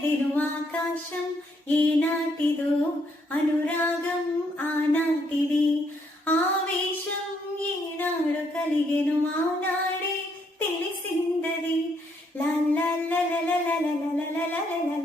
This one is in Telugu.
చెదిరు ఆకాశం ఏనాటిదో అనురాగం ఆనాటిది ఆవేశం ఏనాడు కలిగెను ఆనాడే తెలిసిందది లా లా లా లా లా లా లా లా లా లా లా